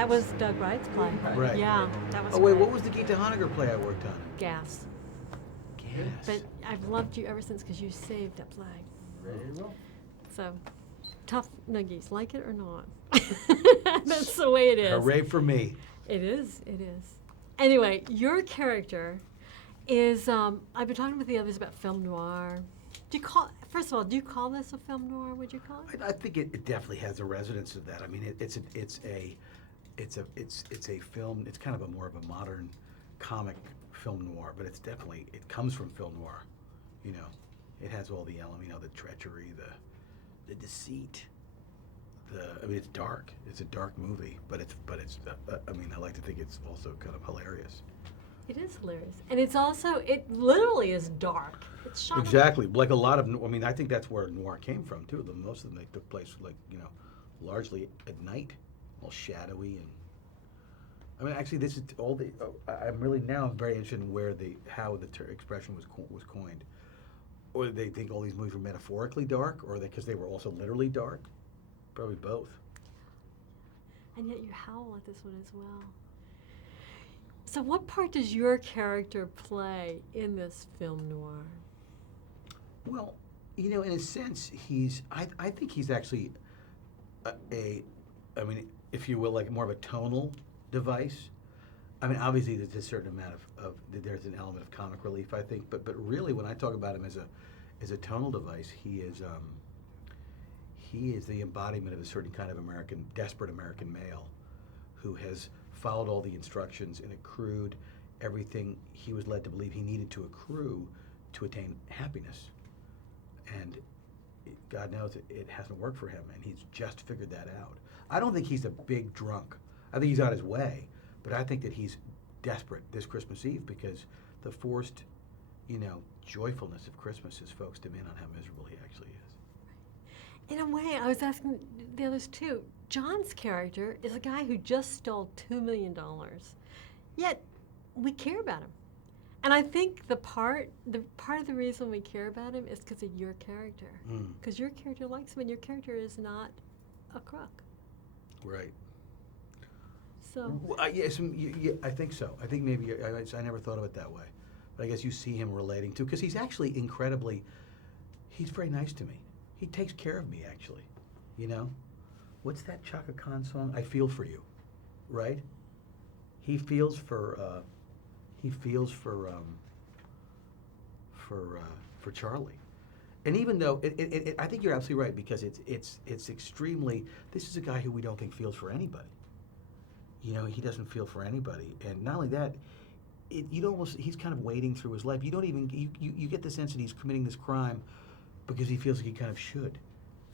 That was Doug Wright's play. Right. Yeah, that was Oh wait, great. what was the Gita Honegger play I worked on? Gas. Gas. But I've loved you ever since because you saved that play. Very well. So, tough nuggies, like it or not. That's the way it is. Hooray for me. It is, it is. Anyway, your character is, I've been talking with the others about film noir. First of all, do you call this a film noir, would you call it? I think it definitely has a resonance of that. I mean, it's a film. It's kind of a more of a modern comic film noir, but it comes from film noir. You know, it has all the elements, you know, the treachery, the deceit. I mean, it's dark. It's a dark movie, but it's. I mean, I like to think it's also kind of hilarious. It is hilarious, and it literally is dark. It's shot Exactly, like a lot of. I mean, I think that's where noir came from too. Most of them took place largely at night, all shadowy and. I mean, actually, this is all the. I'm very interested in how the expression was coined. Or did they think all these movies were metaphorically dark, or because they were also literally dark? Probably both. And yet you howl at this one as well. So what part does your character play in this film noir? Well, in a sense, I think he's actually I mean, if you will, like more of a tonal device. I mean, obviously there's a certain amount there's an element of comic relief, I think, but really when I talk about him as a tonal device, he is the embodiment of a certain kind of desperate American male who has followed all the instructions and accrued everything he was led to believe he needed to accrue to attain happiness. And God knows it hasn't worked for him, and he's just figured that out. I don't think he's a big drunk. I think he's on his way, but I think that he's desperate this Christmas Eve because the forced, joyfulness of Christmas has focused him in on how miserable he actually is. In a way, I was asking the others too. John's character is a guy who just stole $2 million, yet we care about him. And I think the part of the reason we care about him is because of your character. Because your character likes him, and your character is not a crook. Right. So. Yes, I think so. I think maybe I never thought of it that way, but I guess you see him relating to because he's actually he's very nice to me. He takes care of me actually. What's that Chaka Khan song? I feel for you, right? He feels for Charlie, and even though I think you're absolutely right because it's extremely. This is a guy who we don't think feels for anybody. He doesn't feel for anybody, and not only that, he's kind of wading through his life. You don't even you get the sense that he's committing this crime because he feels like he kind of should.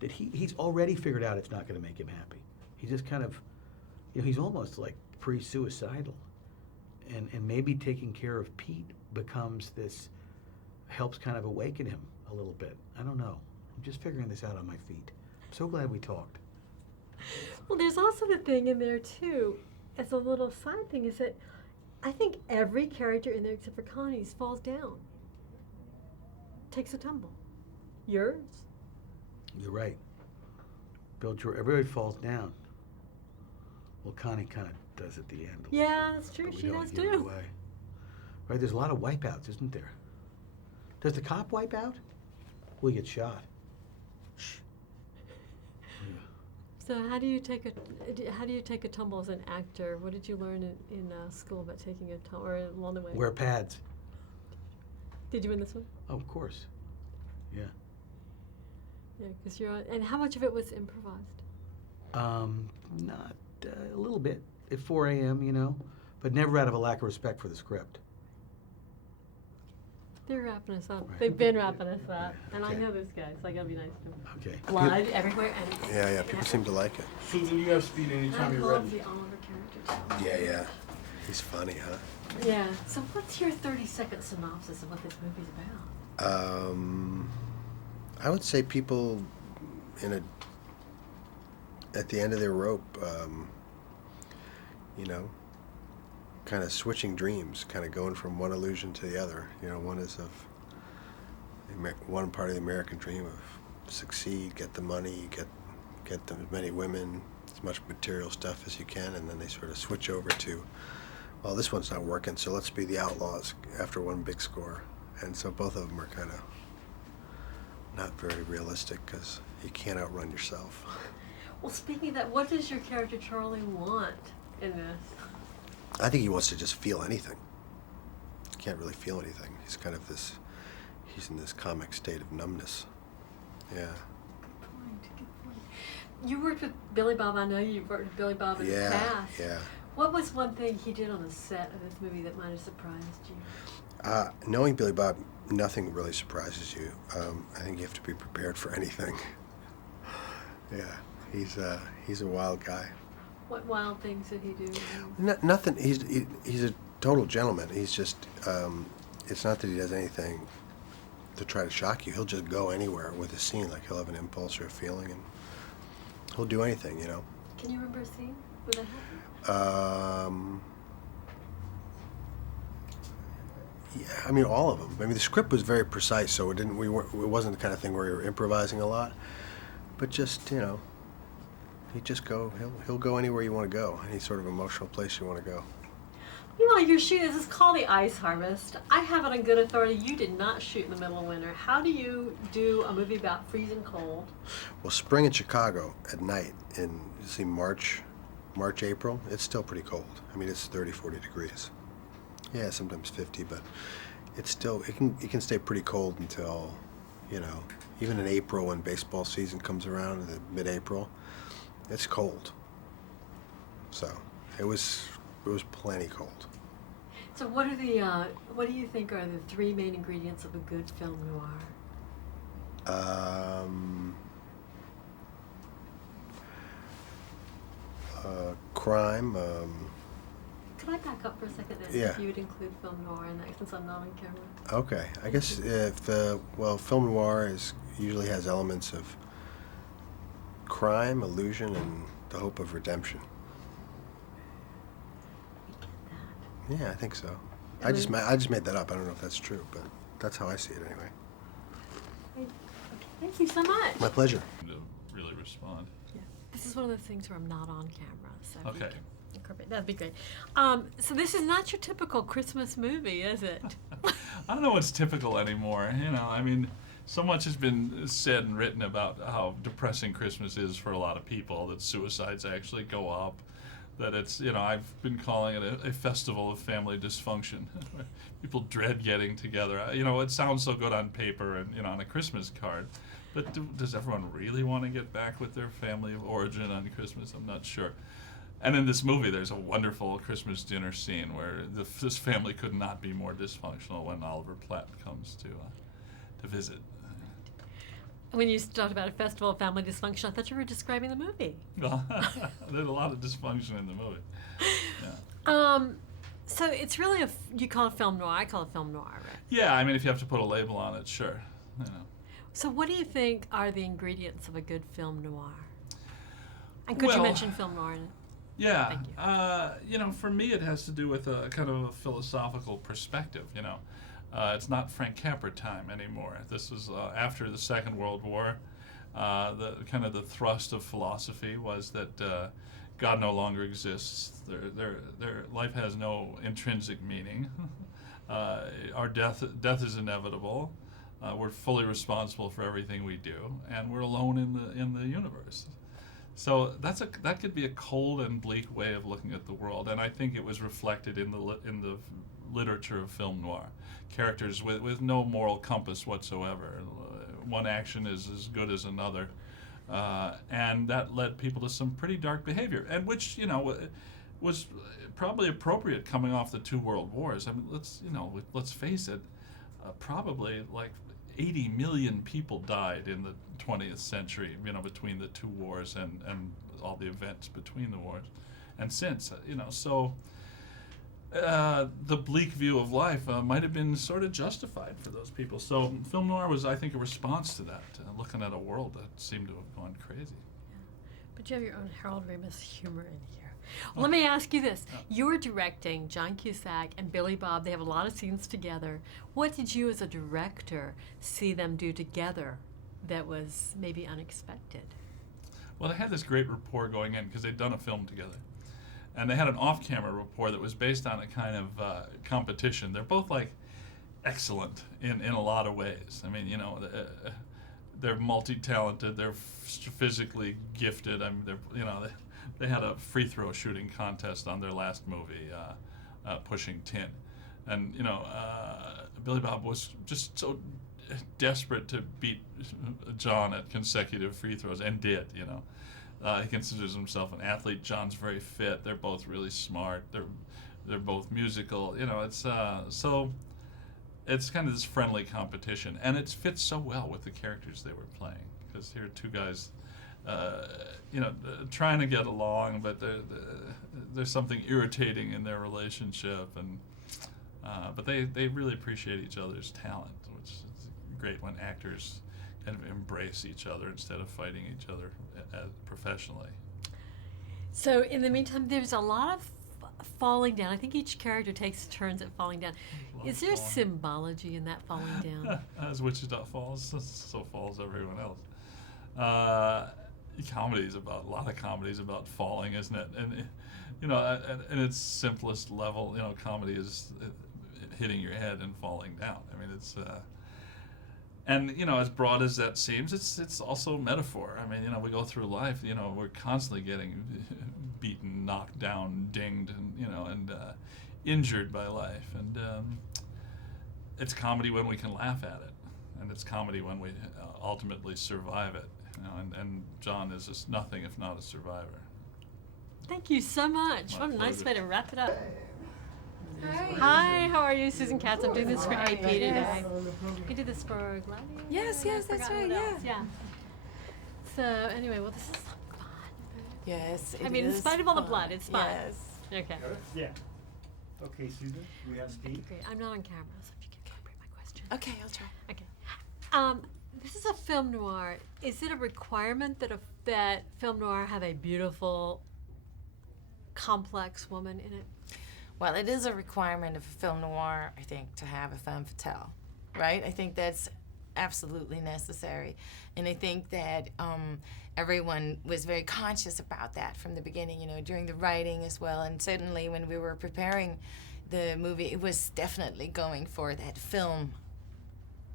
That he's already figured out it's not going to make him happy. He's just kind of, he's almost like pre-suicidal, and maybe taking care of Pete helps kind of awaken him a little bit. I don't know. I'm just figuring this out on my feet. I'm so glad we talked. Well, there's also the thing in there too, as a little side thing, is that I think every character in there except for Connie's falls down, takes a tumble. Yours? You're right. Bill George, everybody falls down. Well, Connie kind of does at the end. Yeah, that's true. She does too. Right, there's a lot of wipeouts, isn't there? Does the cop wipe out? Will he get shot? Shh. Yeah. So how do you take a tumble as an actor? What did you learn in school about taking a tumble, or along the way? Wear pads. Did you win this one? Oh, of course. Yeah. Yeah, because you're on. And how much of it was improvised? Not a little bit at 4 a.m., but never out of a lack of respect for the script. They're wrapping us up. Right. They've been wrapping us up, and Okay. I know this guy, so I gotta be nice to him. Okay. Blood everywhere, and Yeah, people seem to like it. Susan, you have speed anytime I you're love ready. the Oliver character. Yeah. He's funny, huh? Yeah. So what's your 30-second synopsis of what this movie's about? I would say people at the end of their rope, kind of switching dreams, kind of going from one illusion to the other. One is of one part of the American dream of succeed, get the money, get as many women, as much material stuff as you can, and then they sort of switch over to, well, this one's not working, so let's be the outlaws after one big score. And so both of them are kind of not very realistic because you can't outrun yourself. Well, speaking of that, what does your character Charlie want in this? I think he wants to just feel anything. He can't really feel anything. He's kind of this, he's in this comic state of numbness. Yeah. Good point. You worked with Billy Bob. I know you worked with Billy Bob in the Yeah, past. yeah. What was one thing he did on the set of this movie that might have surprised you? Knowing Billy Bob, nothing really surprises you. I think you have to be prepared for anything. Yeah, he's a wild guy. What wild things did he do? Nothing. He's a total gentleman. He's just. It's not that he does anything to try to shock you. He'll just go anywhere with a scene. Like he'll have an impulse or a feeling, and he'll do anything. You know. Can you remember a scene where that happened? Yeah, I mean all of them. I mean the script was very precise, so it wasn't the kind of thing where you're improvising a lot. But just he'd just go. He'll go anywhere you want to go. Any sort of emotional place you want to go. Meanwhile, you're shooting. This is called The Ice Harvest. I have it on good authority. You did not shoot in the middle of winter. How do you do a movie about freezing cold? Well, spring in Chicago at night in March, April, it's still pretty cold. I mean, it's 30, 40 degrees. Yeah, sometimes 50, but it's still, it can stay pretty cold until, even in April when baseball season comes around, mid-April, it's cold. So it was plenty cold. So what do you think are the three main ingredients of a good film noir? Crime. Can I back up for a second and Yeah. if you would include film noir in that since I'm not on camera? Okay, I guess film noir usually has elements of crime, illusion, and the hope of redemption. We get that. Yeah, I think so. I I just mean- made that up. I don't know if that's true, but that's how I see it anyway. Okay, thank you so much. My pleasure. To really respond. Yeah. This is one of those things where I'm not on camera, so if you Okay. can incorporate, that'd be great. So this is not your typical Christmas movie, is it? I don't know what's typical anymore. I mean, so much has been said and written about how depressing Christmas is for a lot of people, that suicides actually go up, that it's, I've been calling it a festival of family dysfunction. People dread getting together. It sounds so good on paper and, on a Christmas card, but does everyone really want to get back with their family of origin on Christmas? I'm not sure. And in this movie, there's a wonderful Christmas dinner scene where this family could not be more dysfunctional when Oliver Platt comes to visit. When you talked about a festival of family dysfunction, I thought you were describing the movie. There's a lot of dysfunction in the movie. Yeah. So it's really you call it film noir. I call it film noir, right? Yeah, I mean, if you have to put a label on it, sure. So what do you think are the ingredients of a good film noir? And could you Well, mention film noir in it? Yeah. Thank For me, it has to do with a kind of a philosophical perspective. It's not Frank Capra time anymore. This is after the Second World War. The thrust of philosophy was that God no longer exists. Their life has no intrinsic meaning. Our death is inevitable. We're fully responsible for everything we do, and we're alone in the universe. So that could be a cold and bleak way of looking at the world, and I think it was reflected in the literature of film noir. Characters with no moral compass whatsoever. One action is as good as another, and that led people to some pretty dark behavior, and which was probably appropriate coming off the two world wars. I mean, let's face it, probably like 80 million people died in the 20th century, between the two wars and all the events between the wars. And since, so the bleak view of life might have been sort of justified for those people. So film noir was, I think, a response to that, looking at a world that seemed to have gone crazy. But you have your own Harold Ramis humor in here. Well, let me ask you this. You're directing John Cusack and Billy Bob. They have a lot of scenes together. What did you as a director see them do together that was maybe unexpected? Well, they had this great rapport going in because they'd done a film together. And they had an off-camera rapport that was based on a kind of competition. They're both like excellent in a lot of ways. I mean, you know, they're multi-talented. They're physically gifted. I mean, they had a free throw shooting contest on their last movie, Pushing Tin, and you know, Billy Bob was just so desperate to beat John at consecutive free throws, and did. You know. He considers himself an athlete. John's very fit. They're both really smart. They're both musical. You know, it's so it's kind of this friendly competition, and it fits so well with the characters they were playing. Because here are two guys, you know, trying to get along, but there's something irritating in their relationship, and but they really appreciate each other's talent, which is great when actors kind of embrace each other instead of fighting each other professionally. So in the meantime, there's a lot of falling down. I think each character takes turns at falling down. Is there symbology in that falling down? As Wichita falls, so falls everyone else. Comedy is about, a lot of comedy is about falling, isn't it? And you know, at its simplest level, you know, comedy is hitting your head and falling down. I mean, it's and you know, as broad as that seems, it's also metaphor. I mean, you know, we go through life, you know, we're constantly getting beaten, knocked down, dinged, and you know, and injured by life. And it's comedy when we can laugh at it, and it's comedy when we ultimately survive it. You know, and John is just nothing if not a survivor. Thank you so much. My What a nice pleasure. way to wrap it up. Hi, how are you? Susan Katz. I'm doing this for AP today. You did this for Gladiator? Yes, I yes, that's forgot right, what else. Yeah. So anyway, well, this is fun. Yes, I mean, in spite of all the blood, it's fun. Yes. Okay. Yeah. Okay, Susan, we have Steve. Great. I'm not on camera, so if you can bring my question. Okay, I'll try. Okay. This is a film noir. Is it a requirement that film noir have a beautiful, complex woman in it? Well, it is a requirement of a film noir, I think, to have a femme fatale, right? I think that's absolutely necessary. And I think that everyone was very conscious about that from the beginning, you know, during the writing as well. And certainly when we were preparing the movie, it was definitely going for that film,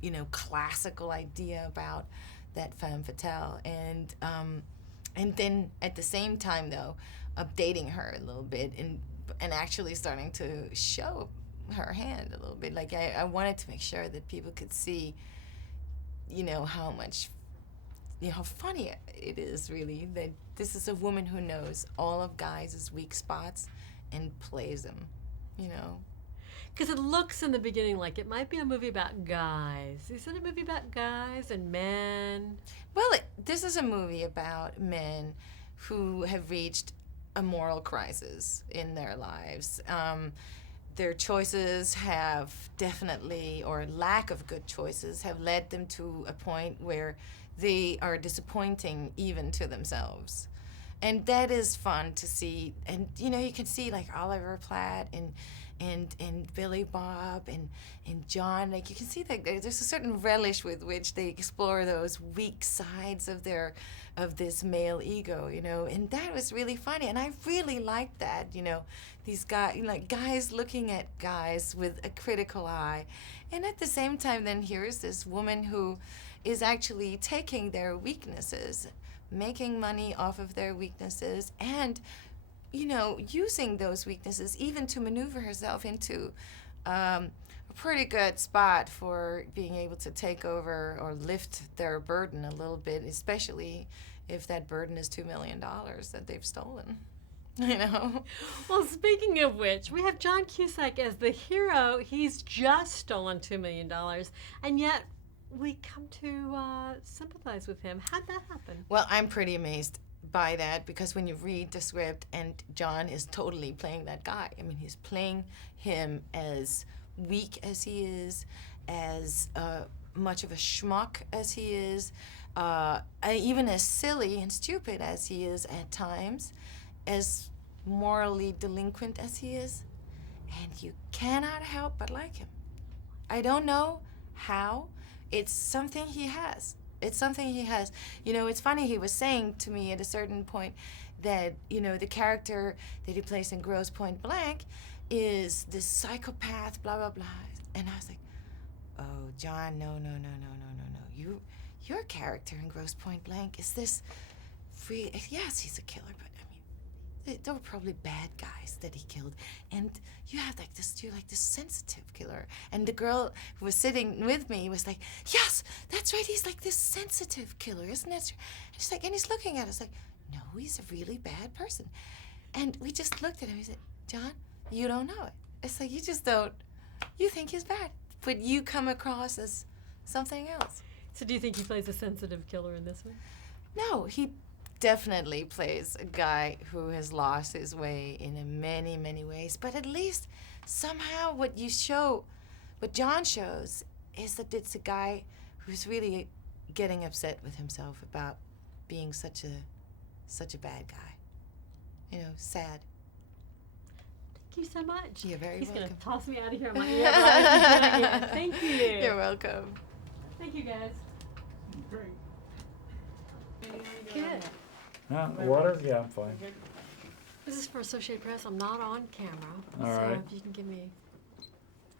you know, classical idea about that femme fatale. And then at the same time, though, updating her a little bit and actually starting to show her hand a little bit. Like I wanted to make sure that people could see, you know, how much, you know, how funny it is really that this is a woman who knows all of guys' weak spots and plays them, you know. Because it looks in the beginning like it might be a movie about guys. Is it a movie about guys and men? Well, this is a movie about men who have reached a moral crisis in their lives. Their choices have definitely, or lack of good choices, have led them to a point where they are disappointing even to themselves. And that is fun to see. And, you know, you can see like Oliver Platt and Billy Bob and John. Like you can see that there's a certain relish with which they explore those weak sides of this male ego, you know, and that was really funny. And I really liked that, you know, these guys, you know, like guys looking at guys with a critical eye. And at the same time, then here's this woman who is actually taking their weaknesses, making money off of their weaknesses, and, you know, using those weaknesses even to maneuver herself into a pretty good spot for being able to take over or lift their burden a little bit, especially if that burden is $2 million that they've stolen. You know? Well, speaking of which, we have John Cusack as the hero. He's just stolen $2 million, and yet we come to sympathize with him. How'd that happen? Well, I'm pretty amazed by that because when you read the script and John is totally playing that guy. I mean, he's playing him as weak as he is, as much of a schmuck as he is, even as silly and stupid as he is at times, as morally delinquent as he is, and you cannot help but like him. I don't know how. It's something he has. It's something he has. You know, it's funny, he was saying to me at a certain point that, you know, the character that he plays in Grosse Point Blank is this psychopath, blah, blah, blah. And I was like, oh, John, no. Your character in Grosse Point Blank is this yes, he's a killer, but I mean, there were probably bad guys that he killed. And you're like this sensitive killer. And the girl who was sitting with me was like, yes, that's right, he's like this sensitive killer, isn't it? And she's like, and he's looking at us like, no, he's a really bad person. And we just looked at him, he said, John, you don't know it. It's like, you think he's bad, but you come across as something else. So do you think he plays a sensitive killer in this one? No, he definitely plays a guy who has lost his way in many, many ways. But at least somehow what John shows is that it's a guy who's really getting upset with himself about being such a bad guy. You know, sad. Thank you so much. You're very He's welcome. going to toss me out of here on my ear. But I can do it again. Thank you. You're welcome. Thank you, guys. Great. Good. Water? Yeah, I'm fine. This is for Associated Press. I'm not on camera. All so right. if you can give me,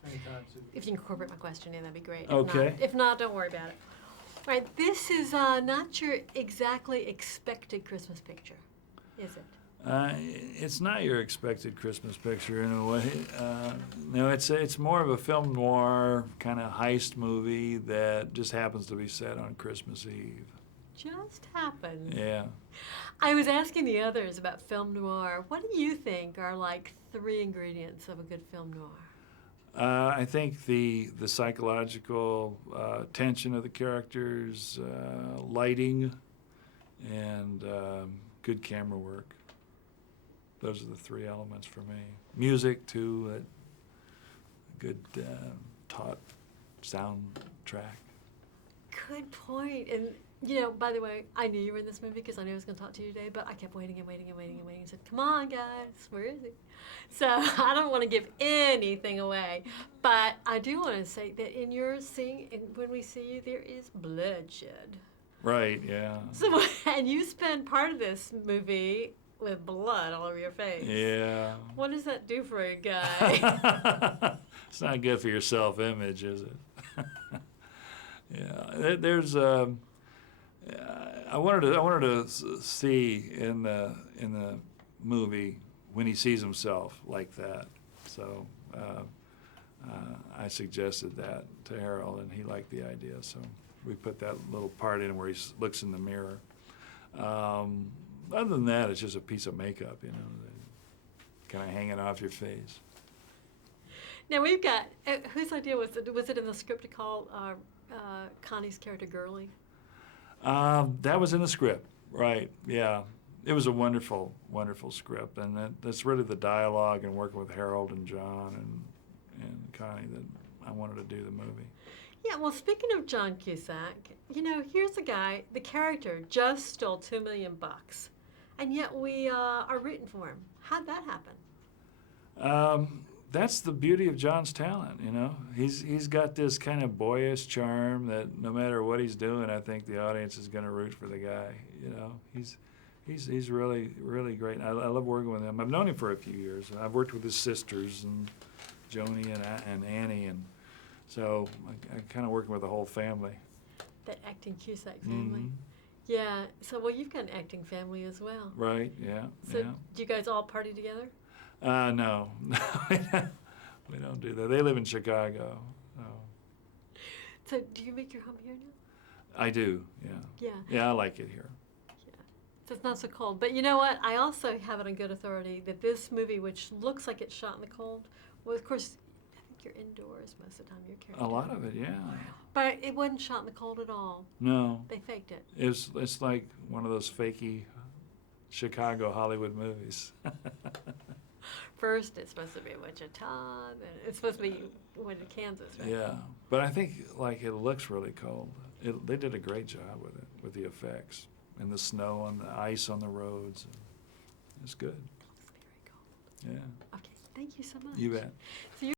Anytime, Susan. if you can incorporate my question in, that'd be great. Okay. If not, don't worry about it. All right, this is not your exactly expected Christmas picture, is it? It's not your expected Christmas picture in a way. No, it's more of a film noir kind of heist movie that just happens to be set on Christmas Eve. Just happened. Yeah. I was asking the others about film noir. What do you think are like 3 ingredients of a good film noir? I think the psychological tension of the characters, lighting, and good camera work. Those are the 3 elements for me. Music too, a good taut soundtrack. Good point. And, you know, by the way, I knew you were in this movie because I knew I was going to talk to you today, but I kept waiting. I said, come on, guys, where is he? So I don't want to give anything away, but I do want to say that in your scene, when we see you, there is bloodshed. Right, yeah. So, and you spend part of this movie with blood all over your face. Yeah. What does that do for a guy? It's not good for your self-image, is it? Yeah. There's I wanted to see in the movie when he sees himself like that. So I suggested that to Harold, and he liked the idea. So we put that little part in where he looks in the mirror. Other than that, it's just a piece of makeup, you know, kind of hanging off your face. Now we've got, whose idea was it? Was it in the script to call Connie's character Girly? That was in the script, right? Yeah, it was a wonderful, wonderful script, and that's really the dialogue and working with Harold and John and Connie that I wanted to do the movie. Yeah, well, speaking of John Cusack, you know, here's a guy, the character just stole $2 million, and yet we are rooting for him. How'd that happen? That's the beauty of John's talent, you know. He's got this kind of boyish charm that no matter what he's doing, I think the audience is going to root for the guy. You know, he's really, really great. I love working with him. I've known him for a few years. I've worked with his sisters and Joni and Annie, and so I kind of working with the whole family. That acting Cusack family. Mhm. Yeah. So, well, you've got an acting family as well. Right? Yeah. So, yeah. do you guys all party together? No, we don't do that. They live in Chicago. So. So, do you make your home here now? I do. Yeah. Yeah. Yeah, I like it here. Yeah. So it's not so cold. But you know what? I also have it on good authority that this movie, which looks like it's shot in the cold, well, of course, I think you're indoors most of the time. Your character. A lot of it, yeah. But it wasn't shot in the cold at all. No. They faked it. It's like one of those fakey Chicago Hollywood movies. First, it's supposed to be Wichita, then it's supposed to be Kansas, right? Yeah, but I think like it looks really cold. They did a great job with it, with the effects and the snow and the ice on the roads. It's good. It looks very cold. Yeah, Okay, thank you so much. you bet. So